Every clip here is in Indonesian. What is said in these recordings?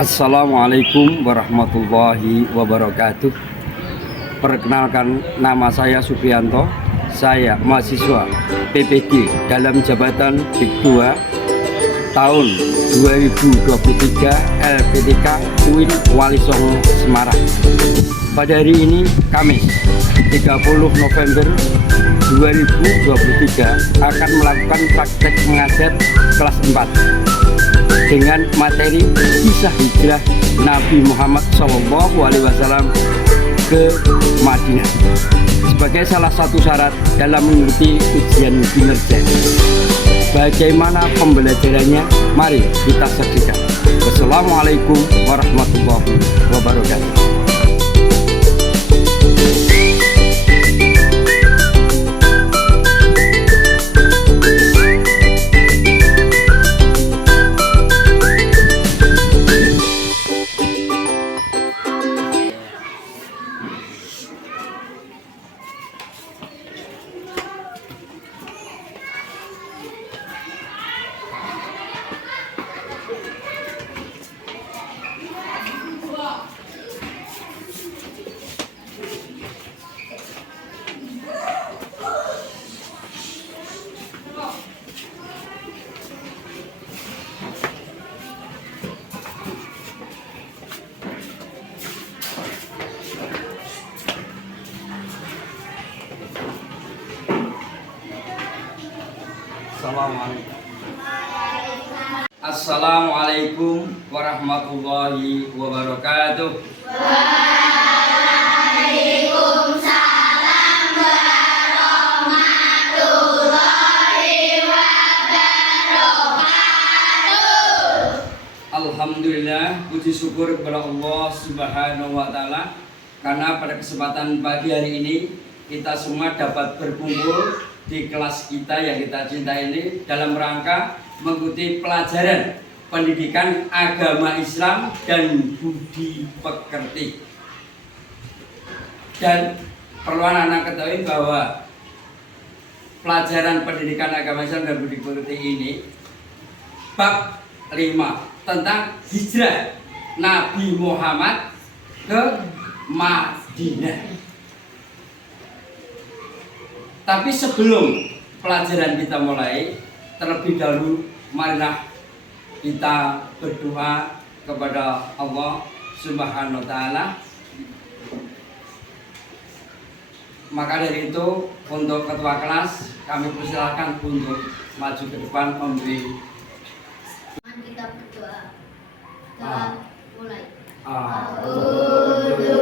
Assalamualaikum warahmatullahi wabarakatuh. Perkenalkan, nama saya Supriyanto. Saya mahasiswa PPG dalam jabatan D2 tahun 2023 LPTK UIN Wali Songo Semarang. Pada hari ini Kamis 30 November 2023 akan melakukan praktek mengajar kelas 4 dengan materi kisah hijrah Nabi Muhammad SAW ke Madinah sebagai salah satu syarat dalam mengikuti ujian kinerja. Bagaimana pembelajarannya? Mari kita saksikan. Wassalamualaikum warahmatullahi wabarakatuh. Assalamualaikum warahmatullahi wabarakatuh. Waalaikumsalam warahmatullahi wabarakatuh. Alhamdulillah, puji syukur kepada Allah Subhanahu wa Ta'ala, karena pada kesempatan pagi hari ini kita semua dapat berkumpul di kelas kita yang kita cintai ini dalam rangka mengikuti pelajaran pendidikan agama Islam dan budi pekerti. Dan perlu anak-anak ketahui bahwa pelajaran pendidikan agama Islam dan budi pekerti ini bab 5 tentang hijrah Nabi Muhammad ke Madinah. Tapi sebelum pelajaran kita mulai, terlebih dahulu marilah kita berdoa kepada Allah Subhanahu wa Ta'ala. Maka dari itu, untuk ketua kelas kami persilahkan untuk maju ke depan memberi. Kita berdoa. Mulai. Alhamdulillah.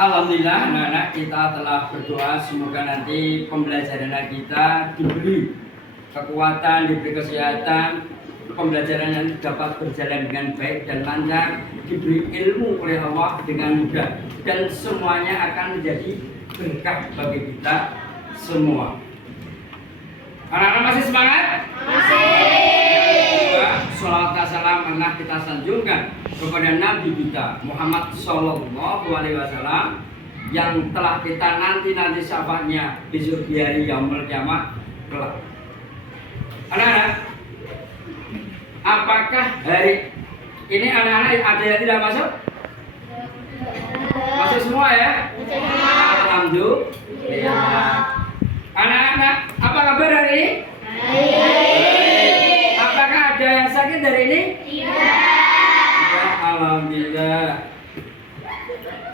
Alhamdulillah anak-anak kita telah berdoa semoga nanti pembelajaran kita diberi kekuatan, diberi kesehatan, pembelajaran yang dapat berjalan dengan baik dan lancar, diberi ilmu oleh Allah dengan mudah, dan semuanya akan menjadi berkah bagi kita semua. Anak-anak masih semangat? Salawat dan salam Allah kita sanjungkan kepada Nabi kita Muhammad Sallallahu Alaihi Wasallam yang telah kita nanti syafaatnya besok di hari Yaumul Kiamat kelak. Anak-anak, apakah hari ini anak-anak ada yang tidak masuk? Masuk semua ya? Alhamdulillah. Anak-anak, apa kabar hari ini? Apakah ada yang sakit hari ini? Tidak. Alhamdulillah.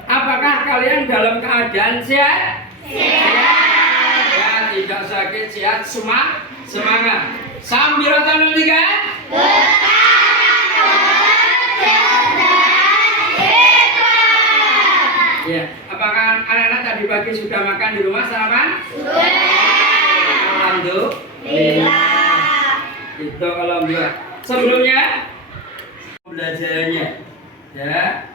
Apakah kalian dalam keadaan sehat? Sehat. Ya, tidak sakit, sehat, semangat. Sambil tiga. Ya, apakah anak-anak tadi pagi sudah makan di rumah sarapan? Sudah. Alhamdulillah. Itu alhamdulillah. Sebelumnya pembelajarannya, ya.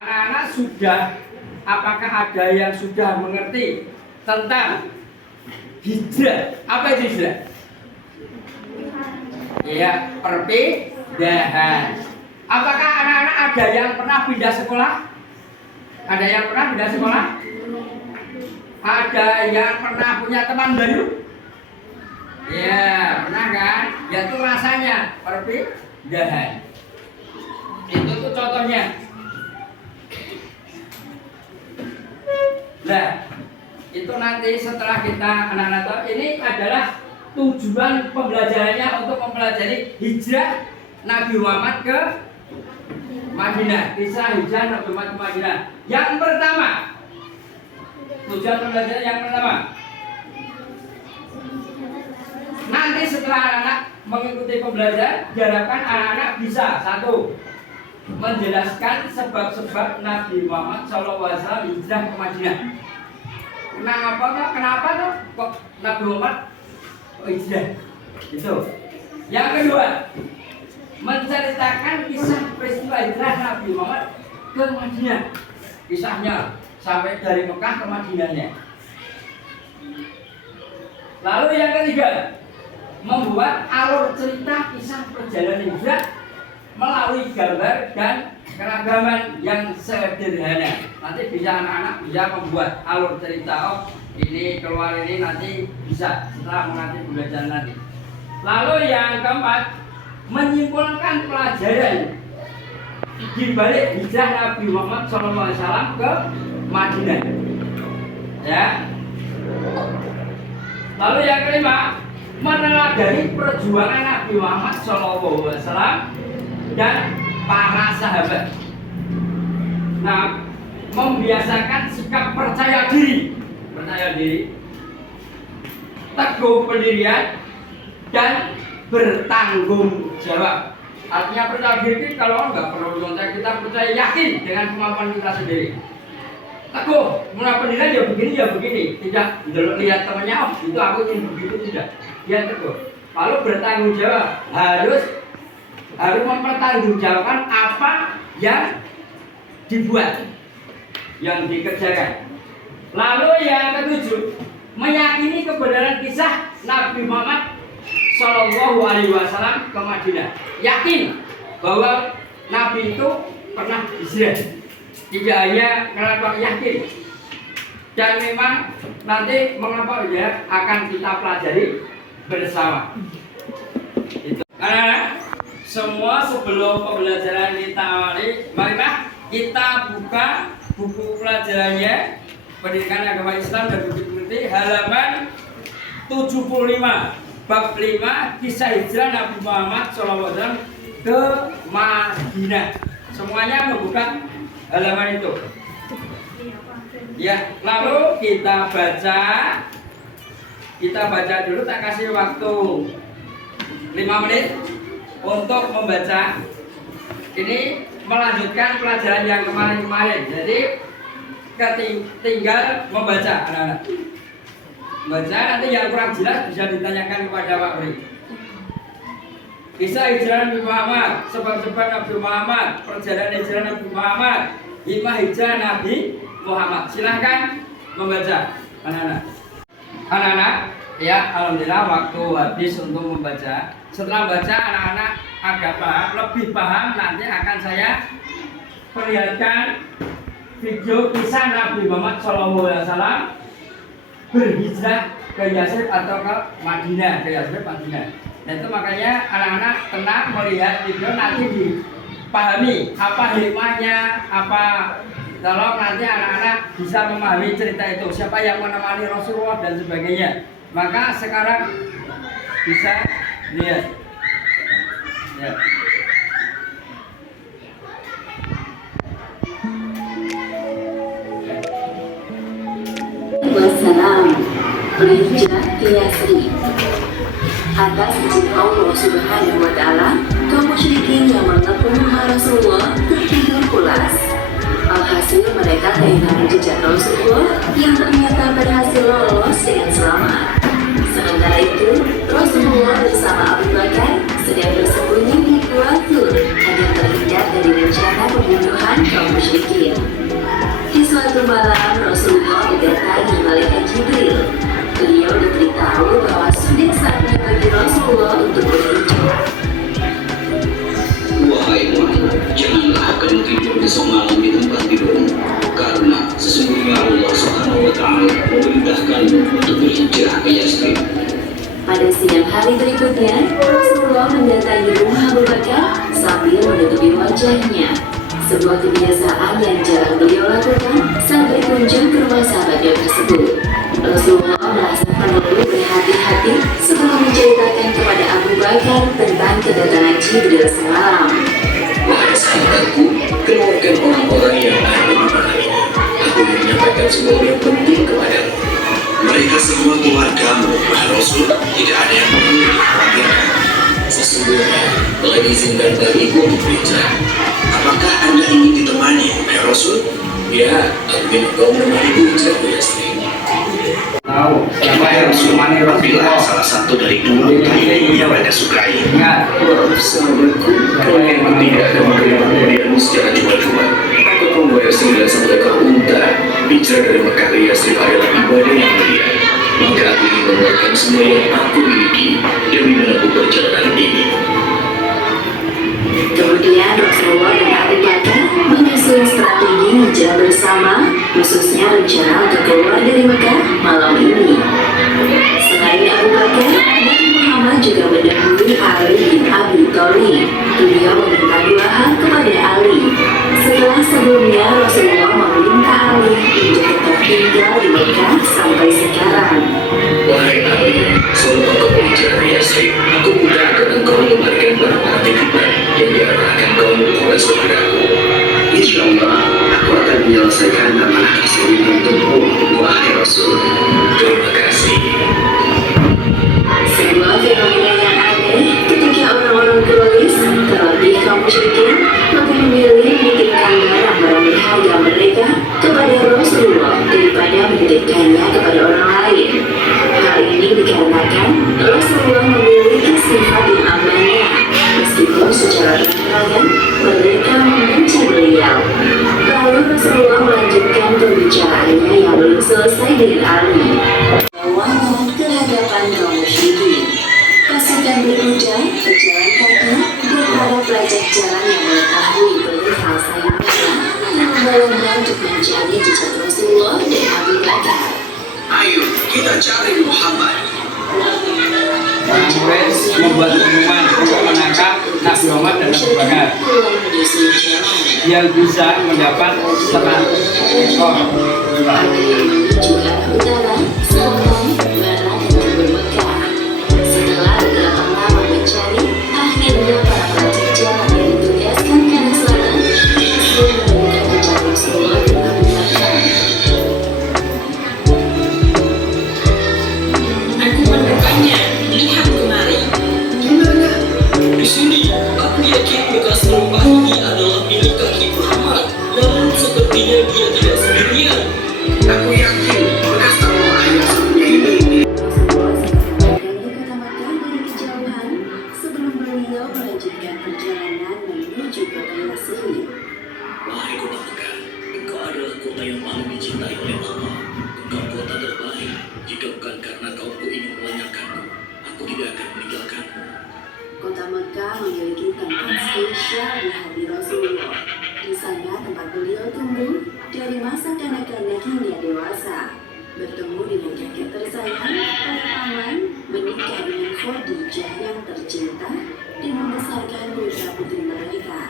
Anak-anak sudah, apakah ada yang sudah mengerti tentang hijrah? Apa itu hijrah? Ya, perpindahan. Apakah anak-anak ada yang pernah pindah sekolah? Ada yang pernah pindah sekolah? Ada yang pernah punya teman baru? Ya, pernah kan? Ya itu rasanya perpindahan. Itu tuh contohnya. Nah, itu nanti setelah kita anak-anak tahu, ini adalah tujuan pembelajarannya untuk mempelajari hijrah Nabi Muhammad ke Madinah. Kisah hijrah Nabi Muhammad ke Madinah. Yang pertama, tujuan pembelajaran yang pertama, nanti setelah anak-anak mengikuti pembelajaran, diharapkan anak-anak bisa satu, menjelaskan sebab-sebab Nabi Muhammad SAW hijrah ke Madinah. Kenapa tuh kok Nabi Muhammad hijrah? Itu. Yang kedua, menceritakan kisah peristiwa hijrah Nabi Muhammad ke Madinah. Kisahnya sampai dari Mekah ke Madinahnya. Lalu yang ketiga, membuat alur cerita kisah perjalanan hijrah melalui gambar dan keragaman yang sederhana. Nanti bisa anak-anak bisa membuat alur cerita. Oh, ini keluar ini nanti bisa setelah mengerti pembelajaran nanti. Lalu yang keempat, menyimpulkan pelajaran di balik hijrah Nabi Muhammad SAW ke Madinah. Ya. Lalu yang kelima, meneladani perjuangan Nabi Muhammad SAW dan para sahabat. Nah, membiasakan sikap percaya diri, teguh pendirian dan bertanggung jawab. Artinya percaya diri kalau nggak perlu contoh, kita percaya yakin dengan kemampuan kita sendiri. Teguh, mulai pendirian ya begini, tidak lihat temannya, oh itu aku ingin begitu, tidak. Dia teguh. Lalu bertanggung jawab, harus mempertanggungjawabkan apa yang dibuat, yang dikerjakan. Lalu yang ketujuh, meyakini kebenaran kisah Nabi Muhammad Sallallahu Alaihi Wasallam ke Madinah. Yakin bahwa Nabi itu pernah hijrah. Tidak hanya karena yakin, dan memang nanti mengapa ya akan kita pelajari bersama. Itu. Semua sebelum pembelajaran kita awali, marilah kita buka buku pelajarannya Pendidikan Agama Islam dan Bukti halaman 75 bab 5 kisah hijrah Nabi Muhammad SAW ke Madinah. Semuanya membuka halaman itu. Ya, lalu kita baca dulu, tak kasih waktu 5 menit. untuk membaca. Ini melanjutkan pelajaran yang kemarin-kemarin. Jadi tinggal membaca anak-anak. Baca, nanti yang kurang jelas bisa ditanyakan kepada Pak Bri. Kisah hijrah Nabi Muhammad, sebab-sebab Nabi Muhammad, perjalanan hijrah Nabi Muhammad, hikmah hijrah Nabi Muhammad. Silahkan membaca anak-anak. Anak-anak, ya alhamdulillah waktu habis untuk membaca. Setelah baca anak-anak agak paham, lebih paham, nanti akan saya perlihatkan video kisah Nabi Muhammad SAW berhijrah ke Yasrib atau ke Madinah, ke Yasrib Madinah. Nah itu makanya anak-anak tenang melihat video, nanti dipahami apa hikmahnya, apa tolong nanti anak-anak bisa memahami cerita itu, siapa yang menemani Rasulullah dan sebagainya. Maka sekarang bisa lihat ya. Wassalam, berhijrah ke Yasrib. Atas izin Allah Subhanahu wa Ta'ala, kaum musyrikin yang mengepung Rasulullah tertidur pulas. Alhasil mereka kehilangan jejak Rasulullah yang ternyata berhasil lolos dengan selamat. Sementara itu, Rasulullah bersama Abu Bakar sedang bersembunyi di Gua Tur agar terhindar dari rencana pembunuhan kaum musyrikin. Di suatu malam, Rasulullah didatangi malaikat Jibril. Beliau diberitahu bahwa sudah saatnya bagi Rasulullah untuk berhijrah. Wahai Muhammad, janganlah kamu tidur besok malam di tempat tidurmu, karena sesungguhnya Allah Subhanahu wa Ta'ala memerintahkanmu untuk berhijrah ke Yasrib. Pada siang hari berikutnya, Rasulullah mendatangi rumah Abu Bakar sambil menutupi wajahnya. Sebuah kebiasaan yang jarang beliau lakukan saat berkunjung ke rumah sahabatnya tersebut. Rasulullah merasa perlu berhati-hati sebelum menceritakan kepada Abu Bakar tentang kedatangan Jibril semalam. Wahai sahabatku, keluarkan orang-orang yang ada di mana ini. Aku ingin menyampaikan sesuatu yang penting kepadamu. Mereka semua keluargamu, wahai Rasul, tidak ada yang perlu dikhawatirkan. Sesungguhnya, telah diizinkan bagiku untuk berhijrah. Apakah Anda ingin ditemani, wahai Rasul? Ya, aku ingin kau menemani berhijrah ke Yasrib. Tahu siapa yang menemani Rasulullah? Salah satu dari dua kain yang Anda sukai. Ingat, Sahabatku, kau yang tidak akan memberi kemudianmu secara cuma-cuma. Aku membayar 9 ekor unta. Bicara dari Mekah ke Yasrib adalah ibadah yang mulia. Maka aku ingin mengeluarkan semua yang aku miliki demi menempuh perjalanan ini. Kemudian Rasulullah dan Abu Bakar menyusun strategi hijrah bersama, khususnya rencana untuk keluar dari Mekah malam ini. Selain Abu Bakar, Nabi Muhammad juga mendahului Ali bin Abi Thalib. Beliau meminta dua hal kepada Ali. Setelah sebelumnya Rasulullah meminta Ali untuk tetap tinggal di Mekah sampai sekarang. Wahai Ali, sebelum engkau berhijrah ke Yasrib, aku mudahkan engkau mengembalikan barang-barang titipan yang diarahkan kaum Quraisy kepadaku. Insya Allah, aku akan menyelesaikan amanah tersebut untukmu, wahai Rasul. Terima kasih. Sebuah fenomena yang aneh ketika orang-orang Quraisy, terlebih kaum musyrikin, lebih memilih menitipkan barang-barang berharga mereka kepada Rasulullah daripada menitipkannya kepada orang lain. Hal ini dikarenakan Rasulullah memiliki sifat yang amanah, meskipun secara terang mereka membenci beliau. Lalu Rasulullah melanjutkan pembicaraannya yang belum selesai dengan Ali. Bawahnya ke hadapan kaum musyrikin. Pasukan berkuda berjalan kaki dan para pelacak jalan yang mengetahui perihal sayembara yang membawa untuk mencari jejak Rasulullah dan Abu Bakar. Ayo, kita cari Muhammad. orang Quraisy membuat pengumuman untuk menangkap Nabi Muhammad dan Abu Bakar yang bisa mendapat 100 ekor unta. Setelah beberapa lama mencari, akhirnya para pelacak jalan yang ditugaskan ke arah selatan berhasil menemukan jejak Rasulullah dan Abu Bakar. Aku menemukannya. Lihat kemari. Di sini. bukan karena kaumku ingin melenyapkanku, aku tidak akan meninggalkanmu. Kota Mekah memiliki tempat spesial di hati Rasulullah. Di sana tempat beliau tumbuh dari masa kanak-kanak hingga dewasa. Bertemu dengan kakek tersayang, para paman, menikah dengan Khadijah yang tercinta, dan membesarkan putra putri mereka.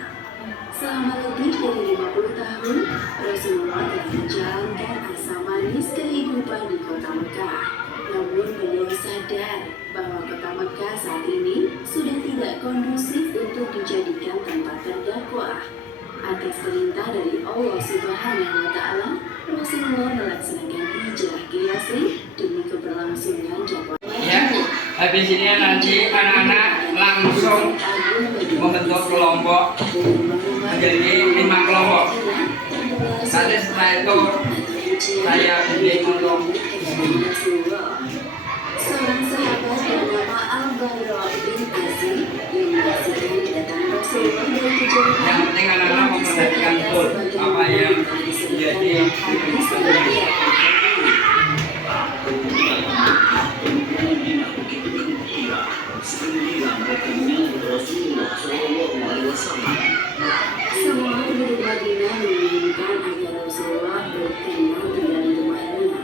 Selama lebih dari 50 tahun, Rasulullah telah menjalankan asa manis kehidupan di kota Mekah. Namun beliau sadar bahwa kota Mekah saat ini sudah tidak kondusif untuk dijadikan tempat berdakwah. Atas perintah dari Allah Subhanahu wa Ta'ala, Rasulullah melaksanakan hijrah ke Yasrib demi keberlangsungan dakwah. Ya, habis ini nanti anak-anak langsung membentuk kelompok menjadi 5 kelompok. Nanti setelah itu saya bimbing untuk Seorang sahabat bernama Al-Bara bin Azib yang menyaksikan kedatangan Rasulullah dari kejauhan. yang penting anak-anak memperhatikan betul apa yang menjadi Semua penduduk Madinah menginginkan agar Rasulullah berkenan tinggal di rumahnya.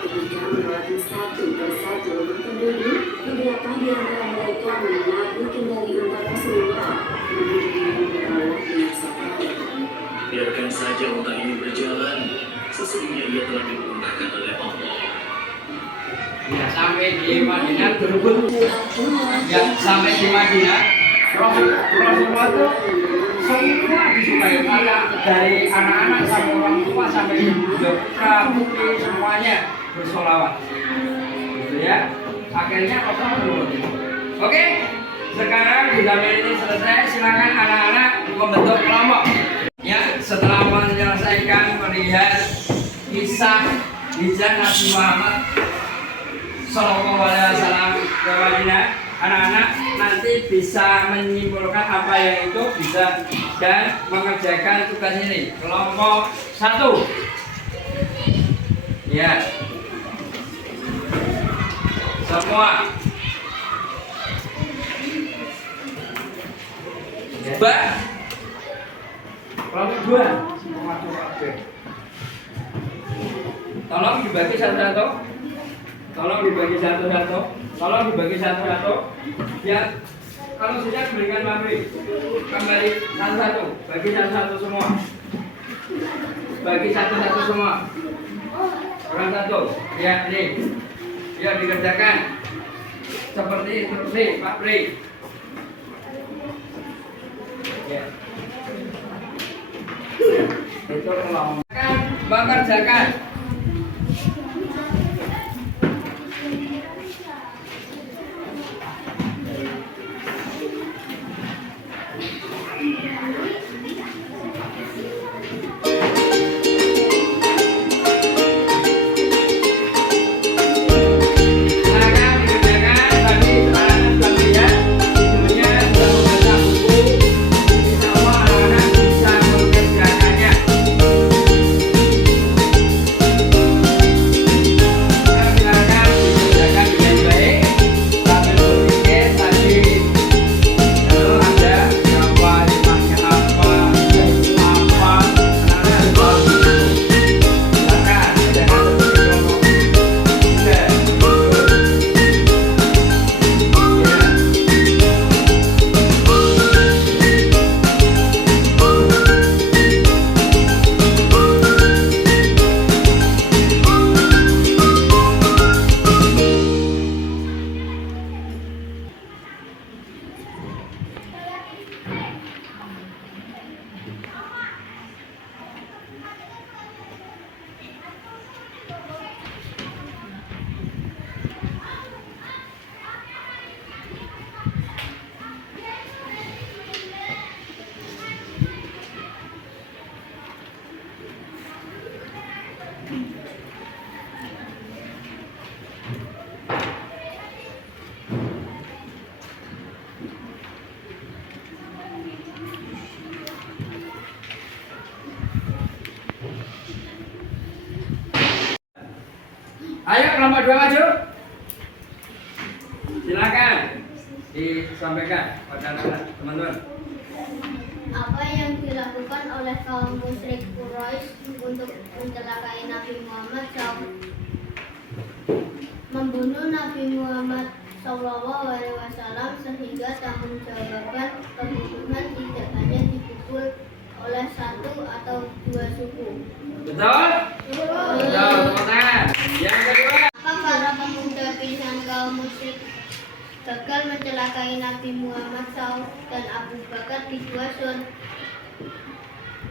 Ketika melewati satu persatu rumah penduduk, beberapa di antara mereka menaruh kendali unta Rasulullah, namun dengan menolak dimaksudkan. Biarkan saja unta ini berjalan, sesungguhnya ia telah diperintahkan oleh Allah. ya, sampai di Madinah berebut. Ya, sampai di Madinah Rasulullah itu semua disukai, dari anak-anak sampai orang tua sampai ibu putra putri semuanya bersolawat, gitu ya. Akhirnya Rasulullah. Oke, sekarang di zaman ini selesai, silakan anak-anak membentuk kelompok. Ya, setelah menyelesaikan melihat kisah hijrah Nabi Muhammad Sallallahu Alaihi Wasallam ke Madinah, anak-anak nanti bisa menyimpulkan apa yang itu bisa dan mengerjakan tugas ini. Kelompok 1. Ya. Semua. Ba. Kelompok 2. Tolong dibagi satu-satu. Tolong dibagi satu-satu. Tolong dibagi satu-satu. Ya, kalau sudah berikan pamrih. Kembali satu-satu. Bagi satu-satu semua. Bagi satu-satu semua. Orang satu. Ya, ini. Ya, dikerjakan. Seperti instruksi Pak Pri. Ya. Itu kelompok. Mengerjakan. Ayo kelompok 2 maju. Silakan disampaikan pada teman-teman. Apa yang dilakukan oleh kaum musyrik Quraisy untuk mencelakai Nabi Muhammad SAW? Membunuh Nabi Muhammad SAW sehingga tanggungjawab pembunuhan tidak hanya dipikul oleh satu atau dua suku. Betul? Betul, teman. Yang kedua. Maka para pemuda pilihan kaum musyrik gagal mencelakai Nabi Muhammad SAW dan Abu Bakar di Gua Sur.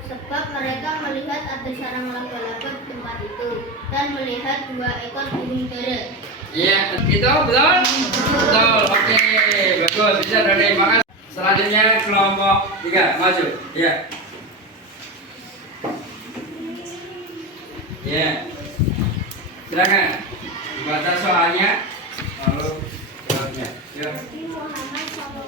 Sebab mereka melihat ada sarang laba-laba di tempat itu dan melihat 2 ekor burung dara. Iya, gitu, betul? Betul, oke, bagus, bisa dari makan. Selanjutnya kelompok 3, maju, ya. Ya, silakan baca soalnya, lalu jawabnya. Ya. Nabi Muhammad SAW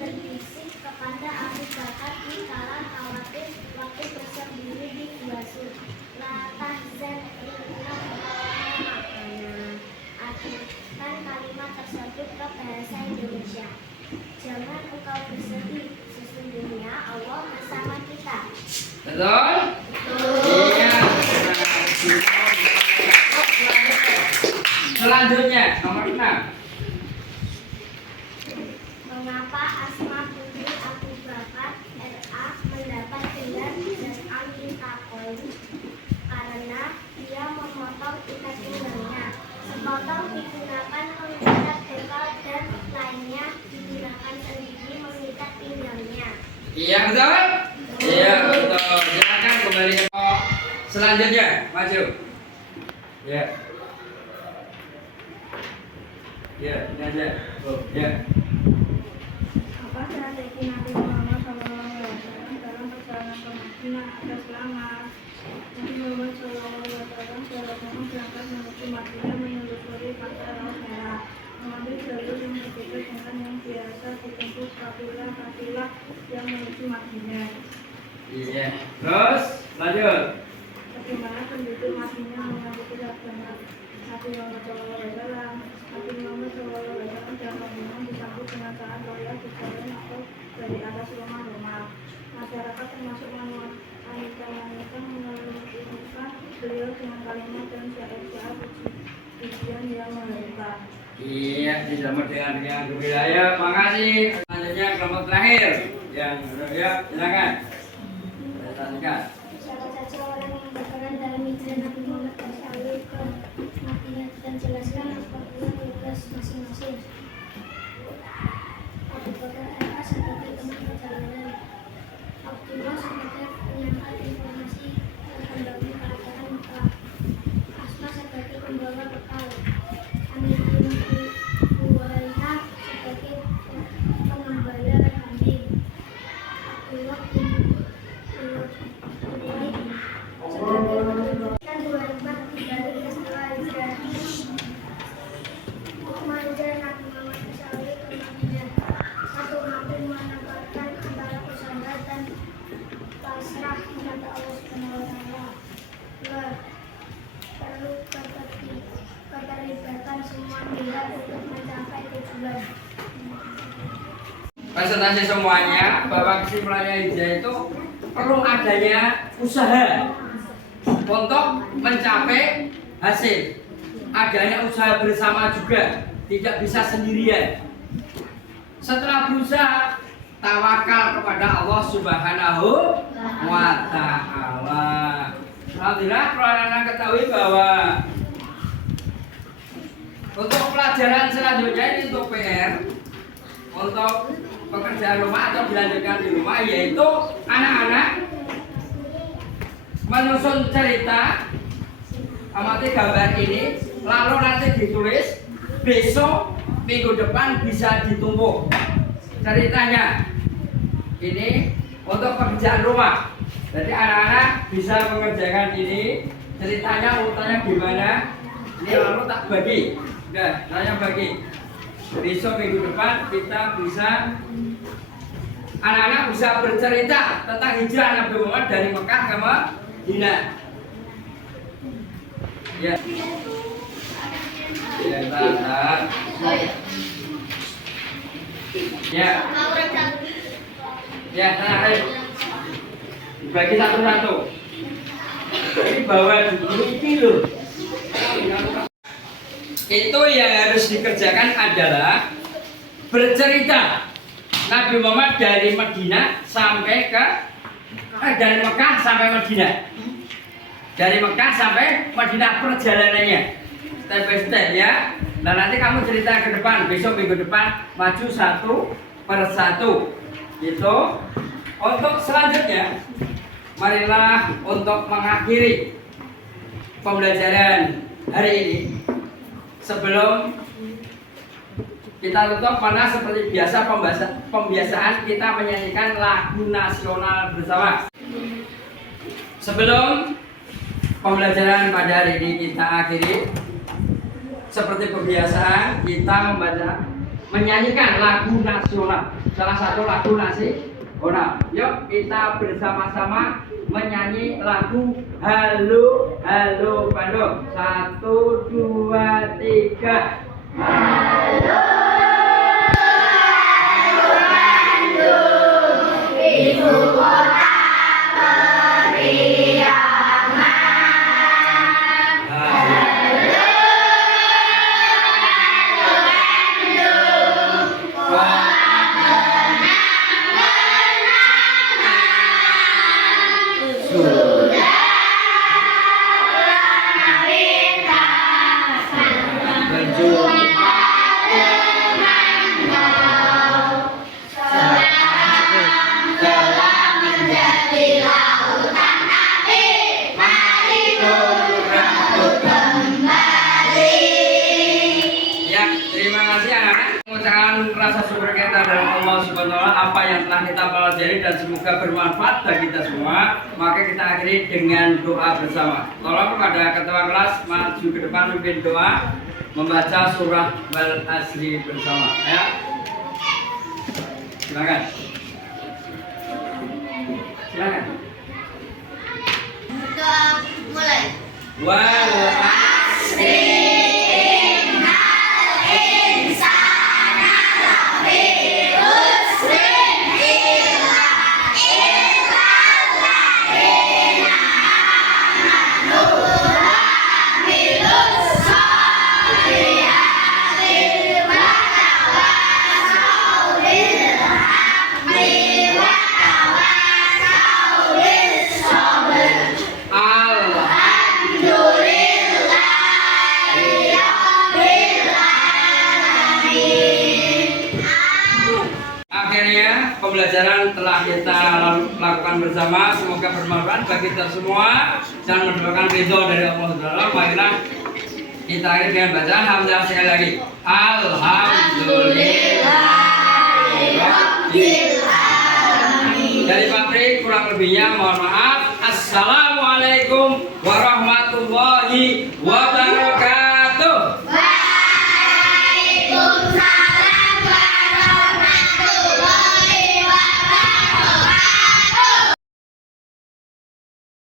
berbisik kepada Abu Bakar di kala khawatir waktu bersembunyi di Gua Sur. La tahzan inna Allaha ma'ana. Artikan kalimat tersebut ke bahasa Indonesia. Jangan engkau bersedih, sesungguhnya Allah bersama kita. Betul? Iya. Selanjutnya nomor 6. Mengapa Asma putri Abu Bakar RA mendapat gelar Zas'am Intakoi? Karena dia memotong ikat pinggangnya. Sepotong digunakan mengikat bekal dan lainnya digunakan sendiri mengikat pinggangnya. Iya betul? Iya betul. Silakan kembali ke selanjutnya, maju. Ya. Ya, ini aja. Oh, ya. Apa strategi Nabi Muhammad SAW dalam perjalanan ke Madinah agar selamat? Nabi Muhammad SAW berangkat menuju Madinah menelusuri pantai Laut Merah, mengambil jalur yang berbeda dengan yang biasa ditempuh kafilah-kafilah yang menuju Madinah. Iya. Terus lanjut. Bagaimana penduduk Madinah menyambut kedatangan Nabi Muhammad SAW? Nabi Muhammad SAW dan rombongan disambut dengan sangat loyal di jalan atau dari atas rumah-rumah. Masyarakat termasuk wanita-wanita mengeluhkan beliau dengan kalimat dan syair-syair pujian yang melimpah. Iya, disambut dengan wilayah. Makasih. Selanjutnya kelompok terakhir yang ya silakan. Silakan. Salah satu orang yang berperan dalam hijrah Nabi Muhammad SAW ke Madinah dan jelaskan apabila tugas masing-masing. Abu Bakar RA sebagai teman perjalanan, Abdullah sebagai penyangkal informasi terhadapnya keadaan Mekah, Asma sebagai pembawa bekal, Amir bin Huwairah sebagai pengembala kambing, Abdullah bin Huwairah sebagai dan 2000 dari setelah hijrah. Mengajar Nabi Muhammad SAW ke Madinah. 1. Nabi menempatkan antara usaha dan pasrah kepada Allah SWT. 2. Perlu keterlibatan semua pihak untuk mencapai tujuan. Presentasi semuanya bahwa kesimpulannya hijrah itu perlu adanya usaha untuk mencapai hasil. Adanya usaha bersama juga, tidak bisa sendirian. Setelah berusaha, tawakal kepada Allah Subhanahu wa Ta'ala. Alhamdulillah, anak-anak ketahui bahwa untuk pelajaran selanjutnya ini untuk PR, untuk pekerjaan rumah atau dilanjutkan di rumah, yaitu anak-anak menyusun cerita, amati gambar ini, lalu nanti ditulis, besok minggu depan bisa ditumpuk ceritanya. Ini untuk pekerjaan rumah, jadi anak-anak bisa mengerjakan ini, ceritanya urutannya gimana, ini lalu tak bagi, udah saya bagi. Besok minggu depan kita bisa, anak-anak bisa bercerita tentang hijrah Nabi Muhammad dari Mekah ke Madinah. Ya. Ya, tahan. Ya. Ya, nah, ayo. Bagi satu-satu. Ini bawa dulu ini loh. Itu yang harus dikerjakan adalah bercerita Nabi Muhammad dari Madinah sampai ke dari Mekah sampai Madinah. Dari Mekah sampai Madinah perjalanannya. Step by step ya. Nah nanti kamu cerita ke depan, besok minggu depan maju satu persatu. Itu untuk selanjutnya, marilah untuk mengakhiri pembelajaran hari ini. Sebelum kita tutup, mana seperti biasa pembiasaan kita menyanyikan lagu nasional bersama. Sebelum pembelajaran pada hari ini kita akhiri, seperti kebiasaan kita menyanyikan lagu nasional, salah satu lagu nasional. Yuk kita bersama-sama menyanyi lagu Halo Halo Bandung. 1, 2, 3. Halo Halo Bandung, ibu kota periangan. Rasa syukur kita dari Allah Subhanahu wa Ta'ala apa yang telah kita pelajari dan semoga bermanfaat bagi kita semua. Maka kita akhiri dengan doa bersama. Tolong kepada ketua kelas maju ke depan memimpin doa membaca surah Wal Asri bersama ya. Silakan. Silakan. Doa mulai. Wal Asri. Pembelajaran telah kita lakukan bersama, semoga bermanfaat bagi kita semua dan mendoakan ridho dari Allah Subhanahu. Marilah kita akhiri dengan baca hamdalah sekali lagi. Alhamdulillahirobbilalamin. Dari Patri kurang lebihnya mohon maaf. Assalamualaikum warahmatullahi wabarakatuh.